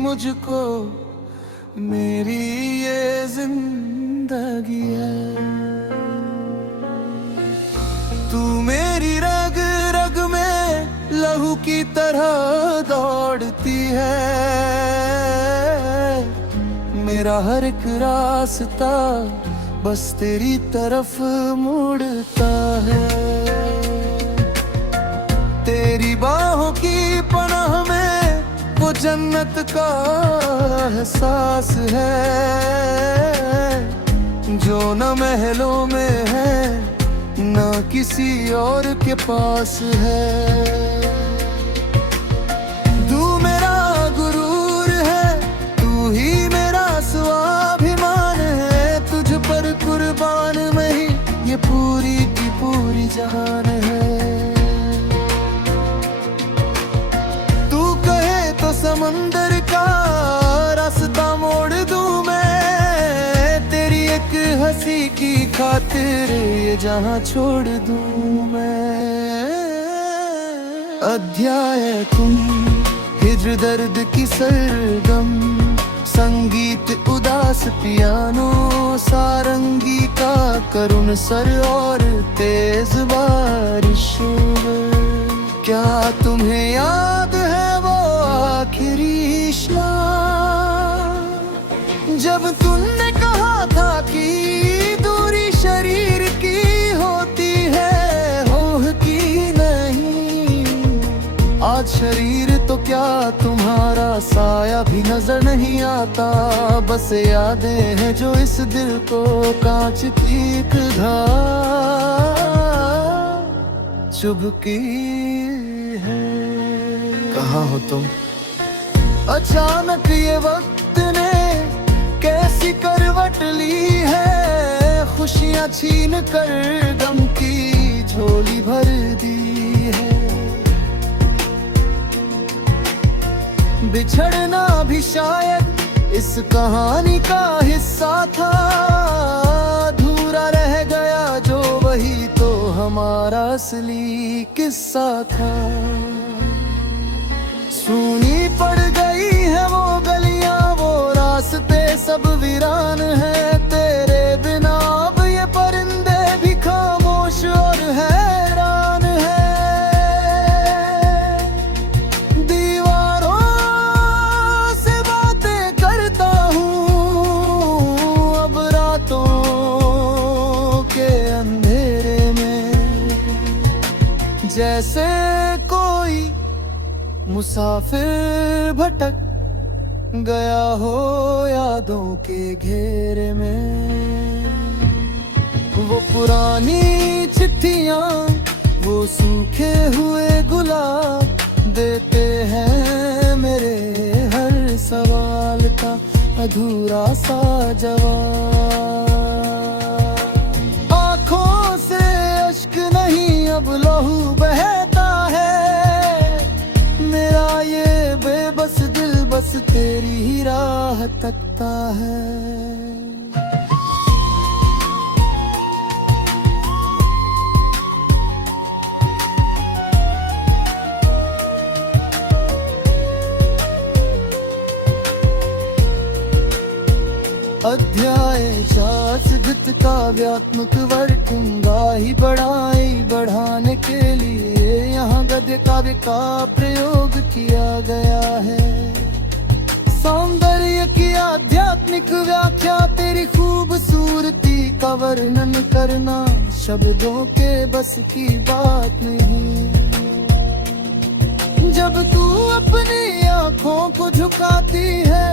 मुझको मेरी ये जिंदगी है। तू मेरी रग रग में लहू की तरह दौड़ती है। मेरा हर एक रास्ता बस तेरी तरफ मुड़ता है। तेरी बाहों की पनाह में वो जन्नत का एहसास है, जो न महलों में है न किसी और के पास है। तू मेरा गुरूर है, तू ही मेरा स्वाभिमान है। तुझ पर कुर्बान मैं ही ये पूरी की पूरी जहान है। समंदर का रास्ता मोड़ दूं मैं, तेरी एक हंसी की खातिर ये जहां छोड़ दूं मैं। अध्याय तुम, हिज्र दर्द की सरगम, संगीत उदास पियानो, सारंगी का करुण सर और तेज बारिश। क्या तुम्हें याद है वो आखिरी शाम, जब तुमने कहा था कि दूरी शरीर की होती है, होह की नहीं। आज शरीर तो क्या तुम्हारा साया भी नजर नहीं आता, बस यादें हैं जो इस दिल को कांच की धार चुभती है। कहाँ हो तुम? अचानक ये वक्त ने कैसी करवट ली है, खुशियाँ छीन कर गम की झोली भर दी है। बिछड़ना भी शायद इस कहानी का हिस्सा था, अधूरा रह गया जो वही तो हमारा असली किस्सा था। सुनी पड़ गई है वो गलियां, वो रास्ते सब वीरान है। तेरे बिना अब ये परिंदे भी खामोश और हैरान है। दीवारों से बातें करता हूँ अब रातों के अंधेरे में, जैसे कोई मुसाफिर भटक गया हो यादों के घेरे में। वो पुरानी चिट्ठियां, वो सूखे हुए गुलाब देते हैं मेरे हर सवाल का अधूरा सा जवाब। आँखों से अश्क नहीं अब लहू बहता है, मेरा ये बेबस दिल बस तेरी ही राह तकता है। अध्याय शास्त्रगत काव्यात्मक वर्तुंगा ही बढ़ाने के लिए यहाँ गद्य काव्य का प्रयोग किया गया है। सौंदर्य की आध्यात्मिक व्याख्या, तेरी खूबसूरती का वर्णन करना शब्दों के बस की बात नहीं। जब तू अपनी आँखों को झुकाती है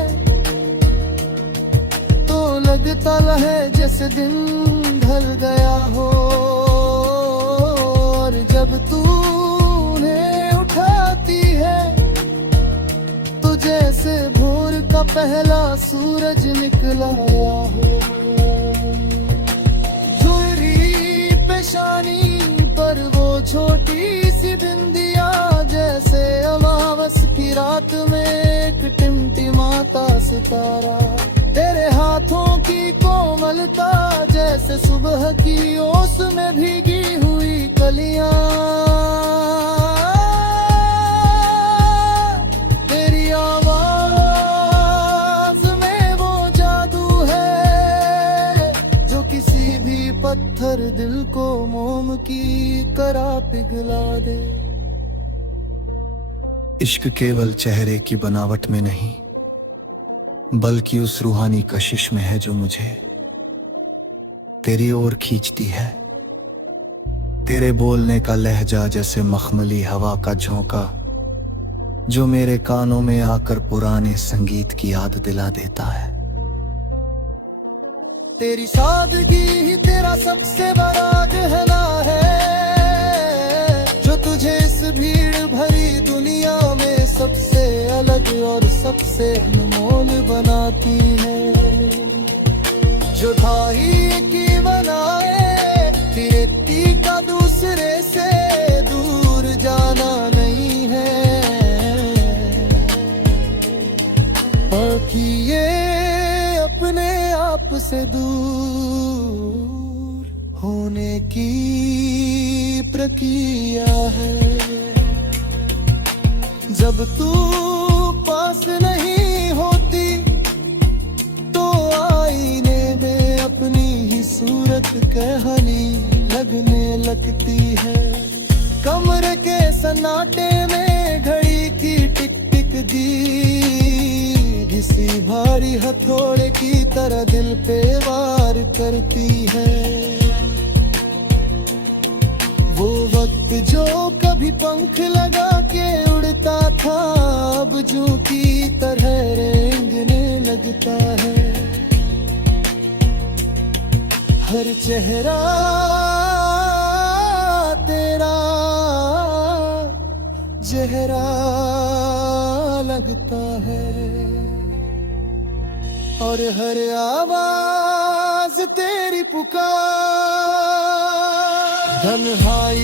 लगता है जैसे दिन ढल गया हो। और जब तू उन्हें उठाती है तो जैसे भोर का पहला सूरज निकला आया हो। झुर्री पेशानी पर वो छोटी सी बिंदिया जैसे अमावस की रात में एक टिमटिमाता सितारा। तेरे हाथों की कोमलता जैसे सुबह की ओस में भीगी हुई कलियां। तेरी आवाज में वो जादू है जो किसी भी पत्थर दिल को मोम की तरह पिघला दे। इश्क केवल चेहरे की बनावट में नहीं बल्कि उस रूहानी कशिश में है जो मुझे तेरी ओर खींचती है। तेरे बोलने का लहजा जैसे मखमली हवा का झोंका जो मेरे कानों में आकर पुराने संगीत की याद दिला देता है। तेरी सादगी ही तेरा सबसे बड़ा गहना है जो तुझे इस भीड़ भरी दुनिया में सबसे अलग और सबसे अनमोल बनाती है। जो धाई की बनाए तिरती का दूसरे से दूर जाना नहीं है। ये अपने आप से दूर होने की प्रक्रिया है। जब तू पास नहीं होती तो आईने में अपनी ही सूरत कहानी लगने लगती है। कमरे के सन्नाटे में घड़ी की टिक टिक दी किसी भारी हथौड़े की तरह दिल पे वार करती है। वो वक्त जो कभी पंख लगा के उड़ता था अब जू की तरह रेंगने लगता है। हर चेहरा तेरा चेहरा लगता है और हर आवाज तेरी पुकार तन्हाई